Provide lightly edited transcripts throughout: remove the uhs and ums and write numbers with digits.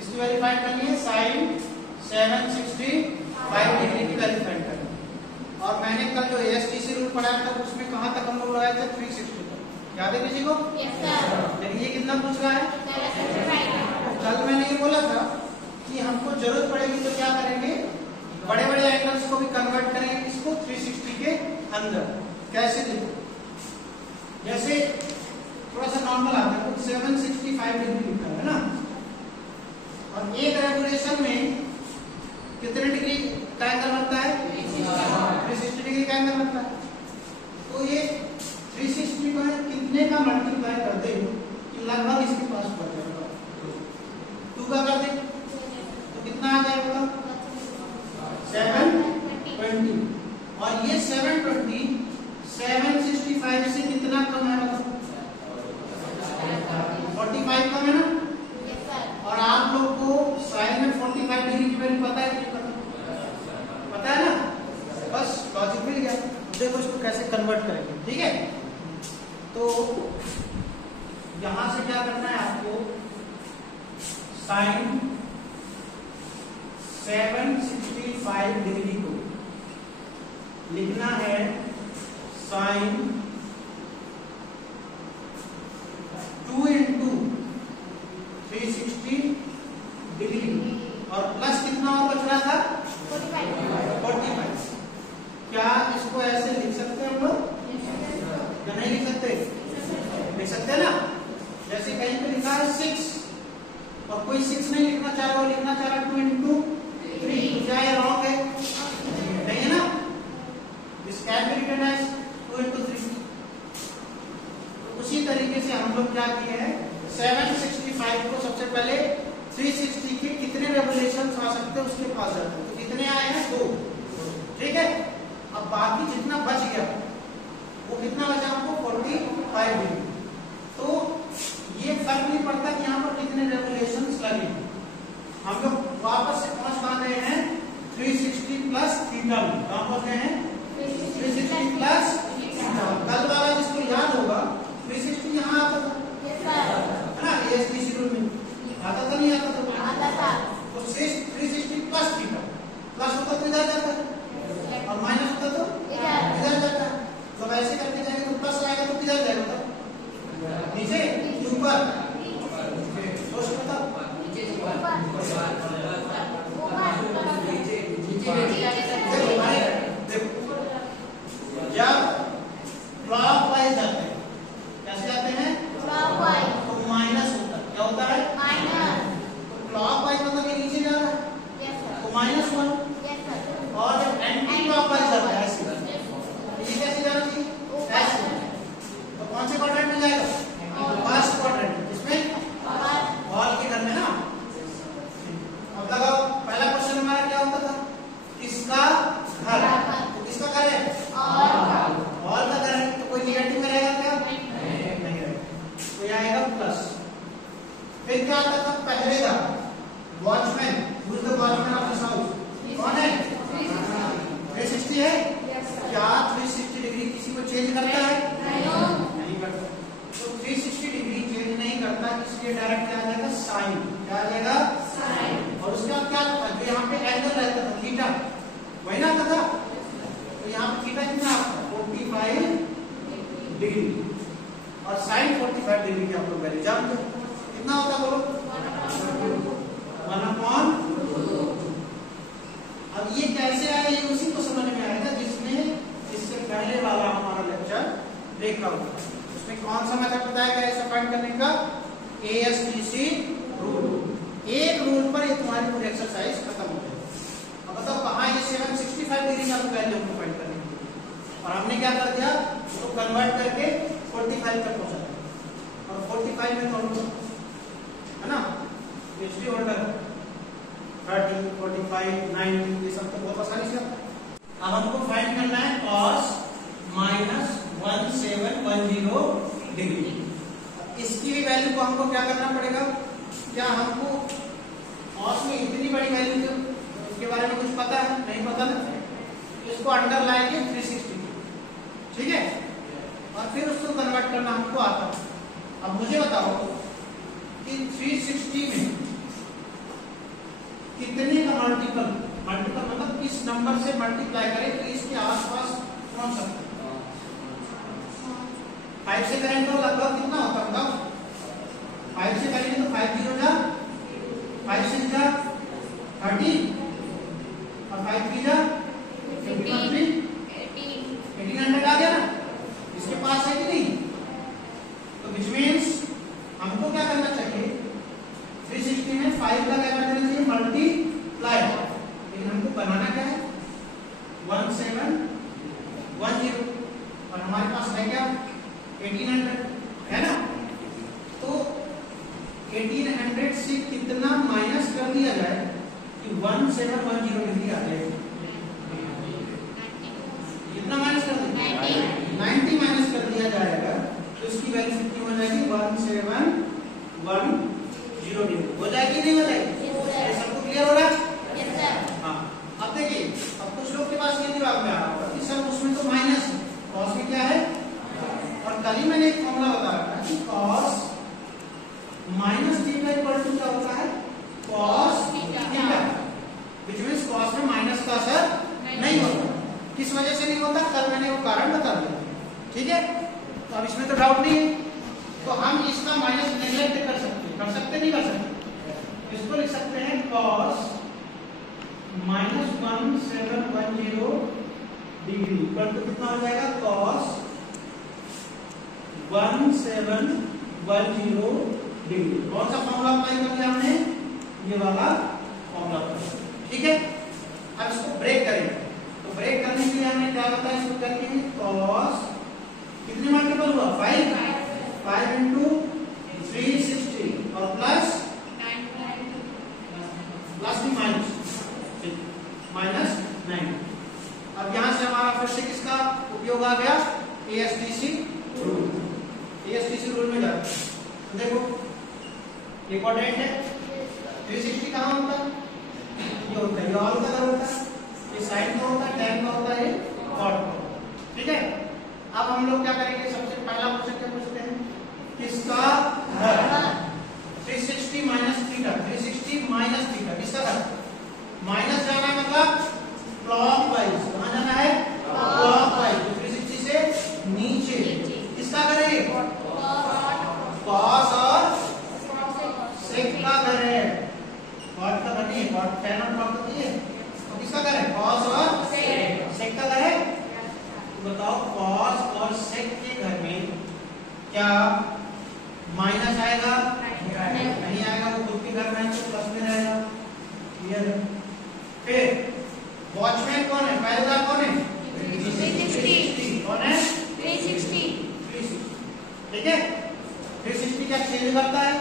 इसकी value find करनी है, साइन 765 डिग्री की वैल्यू फाइंड करनी है। और मैंने कल जो ASTC रूल पढ़ाया था उसमें कहां तक हम लोग लगाए थे, 360 तक। याद है किसी को? Yes sir. लेकिन ये कितना पूछ रहा है? 765। कल मैंने ये बोला था कि हमको जरूरत पड़ेगी तो क्या करेंगे, बड़े बड़े एंगल्स को भी कन्वर्ट करेंगे इसको 360 के अंदर। कैसे देखो, जैसे थोड़ा सा नॉर्मल आता है तो 765 डिग्री लिखा है ना, और एक रेगुलेशन में कितने डिग्री का एंगल बनता है? 360 डिग्री का एंगल बनता है। तो ये 360 को कितने का मल्टीप्लाई कर दे कि लगभग इसके पास पड़ जाएगा, 2 का कर दे तो कितना आ जाएगा? 720। और ये 720 765 से कितना कम है? मतलब 45 कम है ना। Yes sir. और आप लोग को साइन में 45 डिग्री की वैल्यू पता है कि नहीं पता है ना? बस लॉजिक मिल गया। देखो इसको कैसे कन्वर्ट करेंगे, ठीक है? तो यहां से क्या करना है आपको, साइन 765 डिग्री को लिखना है साइन 2 into 360 डिग्री, और प्लस कितना और बच रहा था? 45। क्या इसको ऐसे लिख सकते हैं हम लोग या नहीं लिख सकते? लिख सकते हैं ना। जैसे कहीं पे लिखा है 6 और कोई 6 नहीं लिखना चाह रहा, वो लिखना चाह रहा 2 into 3, क्या ये रॉन्ग है? नहीं है ना। This can be written as 2 into 3। तो उसी तरीके से हम लोग क्या किए हैं, 765 को सबसे पहले 360 के कितने रेवोल्यूशंस आ सकते हैं उसके पास जाते हैं। तो कितने आए हैं? 2, ठीक है। अब बाकी जितना बच गया वो कितना बचा हमको? 45 डिग्री। तो ये फर्क नहीं पड़ता कि यहाँ पर कितने रेवोल्यूशंस लगे, हम लोग वापस से पहुंच पा गए हैं 360 प्लस थीटा में। कहां पहुंच गए हैं? 360 प्लस थीटा। कल वाला जिसको याद होगा 360 यहाँ आता था, है ना, ASTC रूल में आता था, नहीं आता था? आता था। तो 360 प्लस थीटा, प्लस होता तो इधर जाता है और माइनस होता तो इधर जाता है। तो ऐसे करके जाएंगे तो प्लस आएगा तो किधर जाएगा? नीचे कि ऊपर? सोच बताओ। देखो जब क्लॉकवाइज जाते हैं, कैसे जाते हैं? तो माइनस होता है। क्या होता है? तो क्लॉकवाइज मतलब ये नीचे जा रहा है तो -1, और जब एंटी क्लॉकवाइज जाता है ऐसे, ये कैसे जाना चाहिए? ऐसे। तो कौन से क्वाड्रेंट में जाएगा? First quadrant. इसमें वॉल के घर में ना। अब लगाओ, पहला क्वेश्चन हमारा क्या होता था? किसका घर? तो किसका घर है? वॉल का घर है। तो कोई निगेटिव में रहेगा क्या? नहीं रहेगा। तो यहाँ आएगा प्लस। फिर क्या आता था? पहले का watchman, who is the watchman of this house? कौन है? 360 है। क्या 360 डिग्री किसी को चेंज करता है? नहीं करता। तो 360 डिग्री चेंज नहीं करता, इसलिए डायरेक्ट आ जाएगा साइन। क्या आ जाएगा? और उसके बाद क्या था? जो यहाँ पे एंगल रहता था थीटा, वही ना आता था। तो यहाँ पे थीटा कितना आता है? 45 डिग्री, और साइन 45 डिग्री की आप लोग वैल्यू जानते हो कितना होता है? बोलो। 1/2। अब ये कैसे आया, ये उसी को समझ में आएगा जिसने इससे पहले वाला हमारा लेक्चर देखा होगा। उसमें कौन सा मेथड बताया गया ऐसा फाइंड करने का? ASTC rule. एक रूल पर ये तुम्हारी पूरी एक्सरसाइज खत्म हो जाएगी। अब बताओ कहाँ ये 765 डिग्री का वैल्यू हमको फाइंड करने के लिए, और हमने क्या कर दिया, उसको कन्वर्ट करके 45 तक पहुंचा दिया। और 45 में तो हम है ना PhD होल्डर 30, 45, 90 ये सब तो बहुत आसानी से। अब हमको फाइंड करना है cos -1710 डिग्री। इसकी भी वैल्यू को हमको क्या करना पड़ेगा? क्या हमको cos में इतनी बड़ी वैल्यू जो उसके बारे में कुछ पता है? नहीं पता ना। इसको अंडर लाएंगे 360, ठीक है, और फिर उसको कन्वर्ट करना हमको आता है। अब मुझे बताओ कि 360 में कितने का मल्टीपल, मल्टीपल मतलब किस नंबर से मल्टीप्लाई करें कि इसके आसपास पहुंच सकते हैं। 5 से करेंगे तो लगभग कितना होता है बताओ? 5 से करेंगे तो 5 0 जा 5 6 जा 30 और 5 3 जा 1800 आ गया ना, इसके पास है कि नहीं? तो विच मीन्स हमको क्या करना चाहिए, 360 में 5 का क्या करना चाहिए मल्टीप्लाई, लेकिन हमको बनाना क्या है 1710 और हमारे पास है क्या 1800 है ना। तो 1800 से कितना माइनस कर दिया जाए कि 1710 डिग्री आ जाए, कितना माइनस कर दिया 90 माइनस कर दिया जाएगा तो इसकी वैल्यू कितनी हो जाएगी 1710 डिग्री हो जाएगी नहीं हो जाएगी? ये सबको क्लियर हो रहा है? Yes sir. हाँ अब देखिए, अब कुछ लोग के पास ये दिमाग में आ रहा होगा कि सर उसमें तो माइनस है, कॉस में क्या है, और कल ही मैंने एक फॉर्मूला बता रखा है कि cos minus theta equal to क्या होता है cos theta, which means cos में माइनस का असर नहीं होता। किस वजह से नहीं होता, कल मैंने वो कारण बता दिया, ठीक है। तो अब इसमें तो डाउट नहीं है, तो हम इसका माइनस नेगलेक्ट कर सकते नहीं कर सकते, इसको लिख सकते हैं cos माइनस 1710 डिग्री पर तो कितना हो जाएगा cos 1710 डिग्री। कौन सा फॉर्मूला अप्लाई कर दिया हमने, ये वाला फॉर्मूला, ठीक है। अब इसको ब्रेक करेंगे, तो ब्रेक करने के लिए हमने क्या बताया, इसको करके cos कितने मल्टीपल हुआ 5 इंटू 360 और प्लस भी माइनस 9। अब यहां से हमारा फिर से किसका उपयोग आ गया ASTC रूल में जाते हैं। देखो ये क्वाड्रेंट है, 360 कहां होता है, ये होता है, ये ऑल का होता है, ये साइन का होता है, tan का होता है, ये कॉट का, ठीक है। अब हम लोग क्या करेंगे, सबसे पहला क्वेश्चन क्या पूछते हैं, किसका घर 360 माइनस थीटा, 360 माइनस थीटा किसका घर, माइनस जाना मतलब क्लॉकवाइज, कहां जाना है क्लॉकवाइज, 360 से नीचे, किसका घर है कॉस और सेक का घर है, कॉट का घर नहीं है, कॉट tan और कॉट का नहीं है, तो किसका घर है कॉस और सेक का घर है। तो बताओ कॉस और सेक के घर में क्या माइनस आएगा, नहीं आएगा, वो खुद के घर में है तो प्लस में रहेगा, क्लियर है। फिर वॉचमैन कौन है, पहरेदार कौन है 360, कौन है 360, ठीक है। 360 क्या चेंज करता है,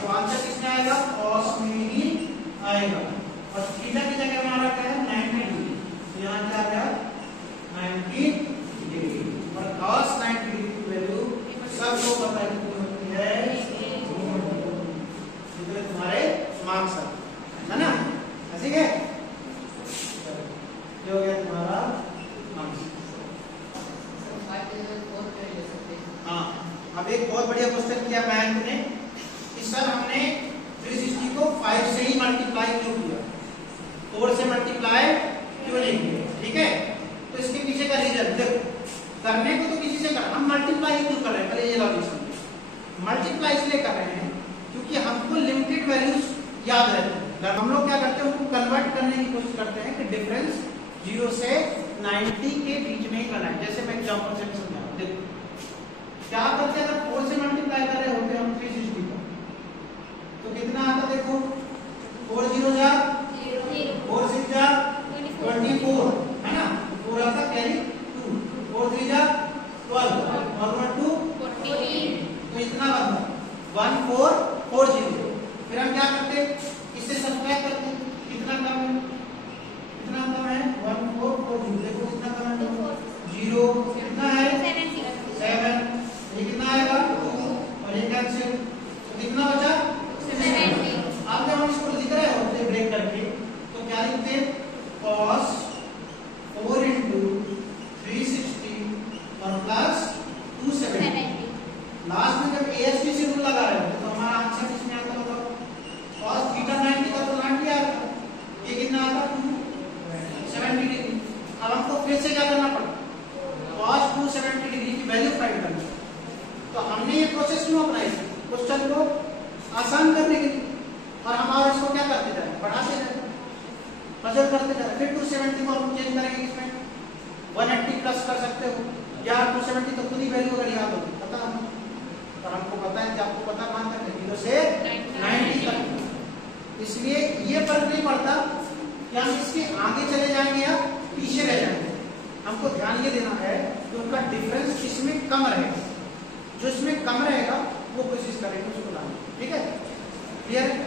तो आंसर किसमें आएगा कॉस में ही आएगा, और थीटा की जगह में आ रखा है 90 डिग्री, तो यहाँ क्या आ गया 90 डिग्री, और cos 90 डिग्री की वैल्यू सबको पता है कितनी होती है, जितने तुम्हारे मार्क्स है ना, ठीक है। ये हो गया तुम्हारा मार्क्स। हाँ अब एक बहुत बढ़िया क्वेश्चन किया मैथ ने कि सर हमने 360 को 5 से ही मल्टीप्लाई क्यों किया, 4 से मल्टीप्लाई क्यों नहीं किया, ठीक है। तो इसके पीछे का रीजन देखो, करने को तो किसी से कर, हम मल्टीप्लाई क्यों कर रहे हैं, पहले ये लॉजिक समझो। मल्टीप्लाई इसलिए कर रहे हैं क्योंकि हमको लिमिटेड वैल्यूज याद रहती है, हम लोग क्या करते हैं उनको कन्वर्ट करने की कोशिश करते हैं कि डिफरेंस 0 से 90 के बीच में ही बनाए। जैसे मैं एग्जांपल से समझा, देखो क्या करते हैं, अगर 4 से मल्टीप्लाई कर रहे होते हम 360 को, तो कितना आता, देखो 4 0 जा 4 6 जा 24 है ना, 4 आता कैरी 2, 4 3 जा 12 और 1 2 14, तो इतना बनता 1440। फिर हम क्या करते, इससे सब्ट्रैक्ट करते, कितना कम है, कितना कम है 1440, देखो कितना कम है 0, कितना है 7, ये कितना आएगा 2 और ये कैंसिल, तो कितना बचा 70। अब जब हम इसको लिख रहे होते हैं ब्रेक करके, तो क्या लिखते हैं cos 4 into 360 और प्लस 270। लास्ट में जब ASTC रूल लगा रहे होते तो हमारा आंसर किसमें आता, बताओ cos थीटा 90 का तो 90 आता, हमने ये प्रोसेस क्यों अपनाई? क्वेश्चन को आसान करने के लिए। और हम और इसको क्या करते जाए? बढ़ाते जाए, पजल करते जाए। फिर 270 को हम चेंज करेंगे, इसमें 180 प्लस कर सकते हो, या 270 तो खुद ही वैल्यू अगर याद होगी पता है, और हमको पता है कि आपको पता कहां तक है, 0 से 90 तक। इसलिए ये फर्क नहीं पड़ता कि हम इसके आगे चले जाएंगे या पीछे रह जाएंगे। हमको ध्यान ये देना है कि उनका डिफरेंस इसमें कम रहेगा, जो इसमें कम रहेगा वो कोशिश करेंगे उसको लाने। ठीक है, क्लियर है?